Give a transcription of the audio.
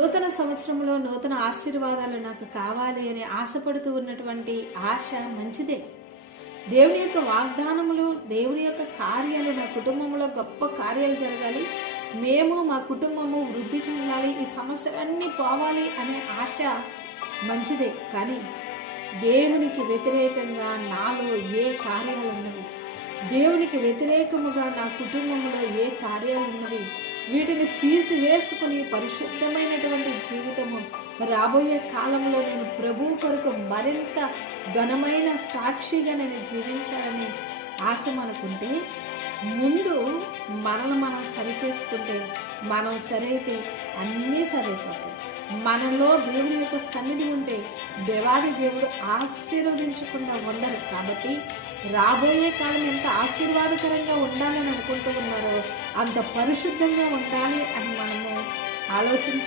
నూతన సంవత్సరంలో నూతన ఆశీర్వాదాలు నాకు కావాలి అని ఆశపడుతూ ఉన్నటువంటి ఆశ మంచిదే. దేవుని యొక్క వాగ్దానములు, దేవుని యొక్క కార్యాలు, నా కుటుంబంలో గొప్ప కార్యాలు జరగాలి, మేము మా కుటుంబము వృద్ధి చెందాలి, ఈ సమస్యలన్నీ పోవాలి అనే ఆశ మంచిదే. కానీ దేవునికి వ్యతిరేకంగా నాలో ఏ కార్యాలు ఉన్నవి, దేవునికి వ్యతిరేకముగా నా కుటుంబంలో ఏ కార్యాలు ఉన్నవి, వీటిని తీసివేసుకుని పరిశుద్ధమైనటువంటి జీవితము రాబోయే కాలంలో నేను ప్రభు కొరకు మరింత ఘనమైన సాక్షిగా నేను జీవించాలని ఆశ అనుకుంటే, ముందు మనల్ని మనం సరి చేసుకుంటే, మనం సరైతే అన్నీ సరైపోతాయి. మనలో దేవుని యొక్క సన్నిధి ఉంటే దేవాది దేవుడు ఆశీర్వదించకుండా ఉండరు. కాబట్టి రాబోయే కాలం ఎంత ఆశీర్వాదకరంగా ఉండాలని అనుకుంటూ ఉన్నారో అంత పరిశుద్ధంగా ఉండాలి అని మనము ఆలోచించి